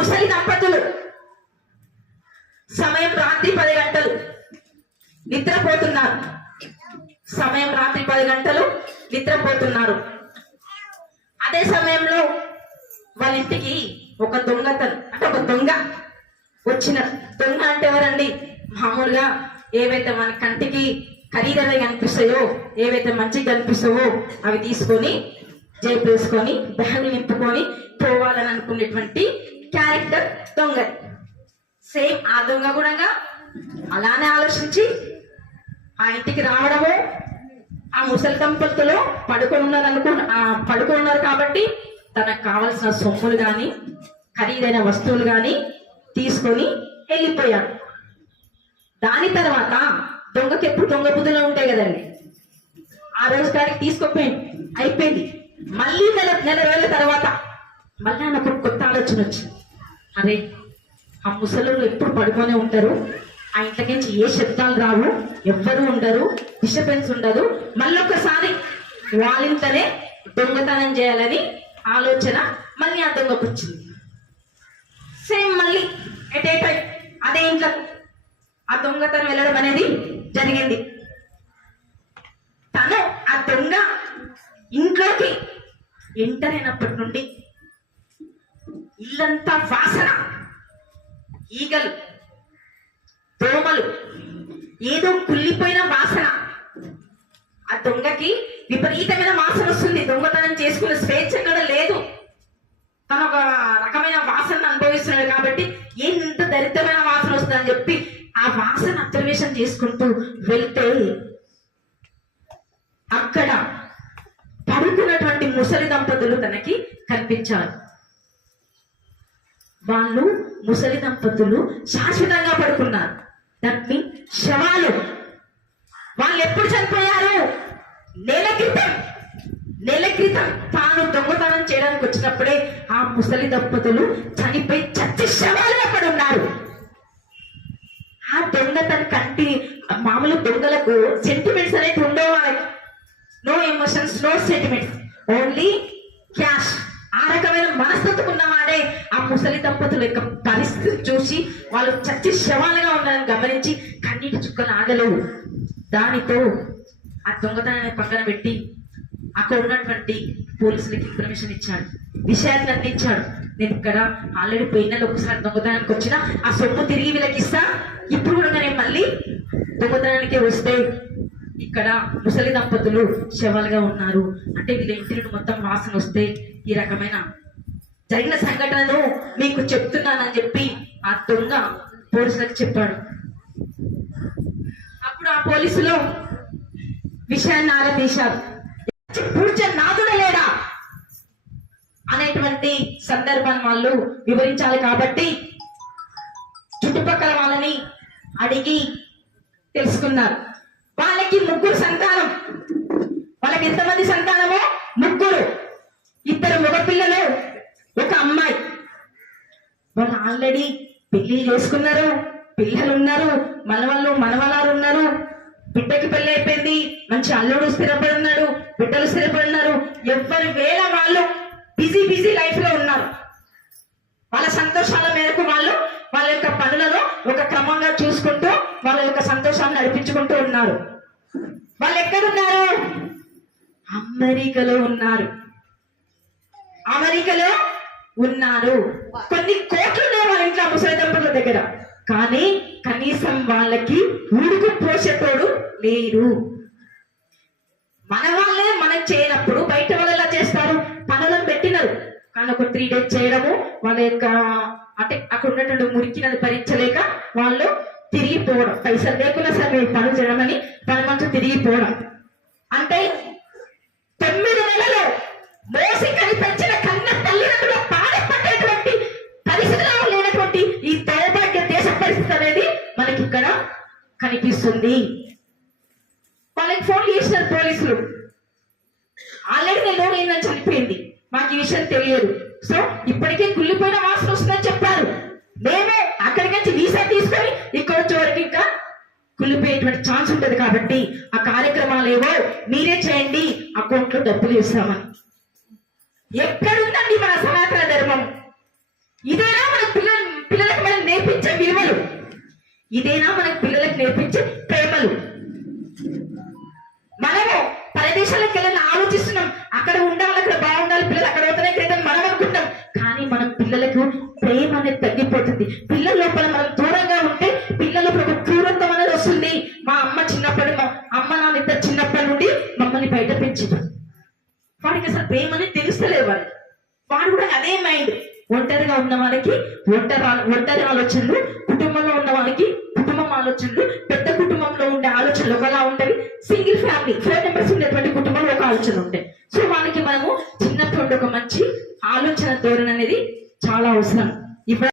ముసలి దంపతులు సమయం రాత్రి 10 గంటలు నిద్రపోతున్నారు. సమయం రాత్రి 10 గంటలు నిద్రపోతున్నారు. అదే సమయంలో వాళ్ళ ఇంటికి ఒక దొంగతను అంటే ఒక దొంగ వచ్చిన. దొంగ అంటే ఎవరండి? మామూలుగా ఏవైతే మన కంటికి ఖరీదైనవి కనిపిస్తాయో, ఏవైతే మంచిగా కనిపిస్తావో అవి తీసుకొని జైలు వేసుకొని బ్యాగులు నింపుకొని పోవాలని అనుకునేటువంటి క్యారెక్టర్ దొంగ. సేమ్ ఆ దొంగ కూడా అలానే ఆలోచించి ఆ ఇంటికి రావడము, ఆ ముసలి దంపతులు పడుకొని ఉన్నారు కాబట్టి తనకు కావలసిన సొమ్ములు కానీ ఖరీదైన వస్తువులు కానీ తీసుకొని వెళ్ళిపోయాడు. దాని తర్వాత దొంగకి ఎప్పుడు దొంగ బుద్ధులు ఉంటాయి కదండి. ఆ రోజు కాడికి తీసుకుపోయింది, అయిపోయింది. మళ్ళీ నెల రోజుల తర్వాత మళ్ళీ నాకు కొత్త ఆలోచన వచ్చింది. అరే, ఆ ముసలు ఎప్పుడు పడుకొనే ఉంటారు, ఆ ఇంట్లోకి నుంచి ఏ శబ్దాలు రావు, ఎవ్వరూ ఉండరు, డిస్టర్బెన్స్ ఉండదు. మళ్ళొక్కసారి వాళ్ళింట్లోనే దొంగతనం చేయాలని ఆలోచన మళ్ళీ ఆ దొంగకు వచ్చింది. సేమ్ మళ్ళీ ఎట్ ఏ టైం అదే ఇంట్లో ఆ దొంగతనం వెళ్ళడం అనేది జరిగింది. తను ఆ దొంగ ఇంట్లోకి ఎంటర్ అయినప్పటి నుండి ఇల్లంతా వాసన, ఈగలు, దోమలు, ఏదో కుళ్ళిపోయిన వాసన. ఆ దొంగకి విపరీతమైన వాసన వస్తుంది. దొంగతనం చేసుకునే స్వేచ్ఛ కూడా లేదు. తను ఒక రకమైన వాసన అనుభవిస్తున్నాడు కాబట్టి ఎంత దరిద్రమైన వాసన వస్తుందని చెప్పి ఆ వాసన అబ్జర్వేషన్ చేసుకుంటూ వెళ్తే అక్కడ పడుకున్నటువంటి ముసలి దంపతులు తనకి కనిపించారు. వాళ్ళు ముసలి దంపతులు శాశ్వతంగా పడుకున్నారు. దట్ మీన్ శవాలు. వాళ్ళు ఎప్పుడు చనిపోయారు? నెల క్రితం తాను దొంగతనం చేయడానికి వచ్చినప్పుడే ఆ ముసలి దంపతులు చనిపోయి చచ్చి శవాలు అక్కడ ఉన్నారు. ఆ దొంగ తన కంటి మామూలు దొంగలకు సెంటిమెంట్స్ అనేవి ఉండవు. వాళ్ళకి no emotions, no sentiments, only cash. ఆ రకమైన మనస్తత్వం ఉన్నవాడే ఆ ముసలి దంపతుల యొక్క పరిస్థితి చూసి వాళ్ళు చచ్చి శవాలుగా ఉన్నారని గమనించి కన్నీటి చుక్కలు ఆగలేవు. దానితో ఆ దొంగతనాన్ని పక్కన పెట్టి అక్కడ ఉన్నటువంటి పోలీసులకి ఇన్ఫర్మేషన్ ఇచ్చాడు, విషయాన్ని అందించాడు. నేను ఇక్కడ ఆల్రెడీ పోయిన ఒకసారి దొంగతనానికి వచ్చిన ఆ సొమ్ము తిరిగి వీళ్ళకి ఇస్తా, ఇప్పుడు కూడా నేను మళ్ళీ దొంగతనానికి వస్తే ఇక్కడ ముసలి దంపతులు శవాలుగా ఉన్నారు అంటే వీళ్ళ ఇంటి నుండి మొత్తం వాసన వస్తే ఈ రకమైన జరిగిన సంఘటనను మీకు చెప్తున్నానని చెప్పి ఆ దొంగ పోలీసులకు చెప్పాడు. అప్పుడు ఆ పోలీసులు విషయాన్ని ఆరాధించారు. పూడ్చే నాదుడే లేడా అనేటువంటి సందర్భాన్ని వాళ్ళు వివరించాలి కాబట్టి చుట్టుపక్కల వాళ్ళని అడిగి తెలుసుకున్నారు. వాళ్ళకి 3 సంతానం. వాళ్ళకి ఎంతమంది సంతానమో 3, 2 మగపిల్లలు, 1 అమ్మాయి. వాళ్ళు ఆల్రెడీ పెళ్లి చేసుకున్నారు, పిల్లలు ఉన్నారు, మనవరాలు ఉన్నారు. బిడ్డకి పెళ్లి అయిపోయింది, మంచి అల్లుడు స్థిరపడి ఉన్నాడు, బిడ్డలు స్థిరపడి ఉన్నారు. ఎవరి వేళ వాళ్ళు బిజీ లైఫ్ లో ఉన్నారు. వాళ్ళ సంతోషాల మేరకు వాళ్ళు వాళ్ళ యొక్క పనులను ఒక క్రమంగా చూసుకుంటూ వాళ్ళ యొక్క సంతోషాన్ని నడిపించుకుంటూ ఉన్నారు. వాళ్ళు ఎక్కడున్నారు? అమెరికాలో ఉన్నారు. కొన్ని కోట్లు ఉన్నాయి వాళ్ళ ఇంట్లో ముసలి దంపతుల దగ్గర. కానీ కనీసం వాళ్ళకి ఉడుకు పోసేటోడు లేరు. మన వాళ్ళే మనం చేయనప్పుడు బయట వాళ్ళు ఎలా చేస్తారు? పనులను పెట్టినారు కానీ ఒక 3 days చేయడము, వాళ్ళ యొక్క అంటే అక్కడ ఉన్నటువంటి మురికినది భరించలేక వాళ్ళు తిరిగిపోవడం, పైసలు లేకుండా సరే పనులు చేయడమని పని మంచి తిరిగిపోవడం. అంటే 9 నెలలు మోసి కనిపించిన కన్న తల్లిదండ్రుల బాధపడేటువంటి పరిస్థితుల్లో లేనటువంటి ఈ దౌర్భాగ్య దేశ పరిస్థితి అనేది మనకి ఇక్కడ కనిపిస్తుంది. వాళ్ళకి ఫోన్ చేసినారు పోలీసులు, ఆల్రెడీ నెల్లూరు అయిందని చనిపోయింది, మాకు ఈ విషయం తెలియదు, సో ఇప్పటికే కుళ్ళిపోయిన వాసన వస్తుందని చెప్పారు. మేమే అక్కడికి వచ్చి వీసా తీసుకొని ఇక్కడ వచ్చే వరకు ఇంకా కుళ్ళిపోయేటువంటి ఛాన్స్ ఉంటుంది కాబట్టి ఆ కార్యక్రమాలు ఏవో మీరే చేయండి, అకౌంట్ లో డబ్బులు ఇస్తామని. ఎక్కడుందండి మన సనాతన ధర్మం? ఇదేనా మన ఇదేనా మనకి పిల్లలకు నేర్పించే ప్రేమలు? మనము పరదేశాలకు వెళ్ళాలని ఆలోచిస్తున్నాం, అక్కడ ఉండాలి, అక్కడ బాగుండాలి, పిల్లలు అక్కడ అవుతున్నాయి కదా మనం అనుకుంటాం. కానీ మనం పిల్లలకు ప్రేమ అనేది తగ్గిపోతుంది. పిల్లల లోపల మనం దూరంగా ఉంటే పిల్లల లోపల ఒక క్రూరత్వం అనేది వస్తుంది. మా అమ్మ చిన్నప్పటి మా అమ్మ నాన్న ఇద్దరు చిన్నప్పటి నుండి మమ్మల్ని బయట పెంచారు. వాడికి అసలు ప్రేమ అనేది తెలుస్తలేదు. వాడు కూడా అదే మైండ్. ఒంటరిగా ఉన్న వాళ్ళకి ఒంటరి ఆలోచనలు, కుటుంబంలో ఉన్న వాళ్ళకి కుటుంబం ఆలోచనలు, పెద్ద కుటుంబంలో ఉండే ఆలోచనలు ఒకలా ఉంటాయి. సింగిల్ ఫ్యామిలీ 4 మెంబర్స్ ఉండేటువంటి కుటుంబంలో ఒక ఆలోచన ఉంటాయి. సో వాళ్ళకి మనము చిన్నప్పుడు ఒక మంచి ఆలోచన ధోరణి అనేది చాలా అవసరం. ఇప్పుడు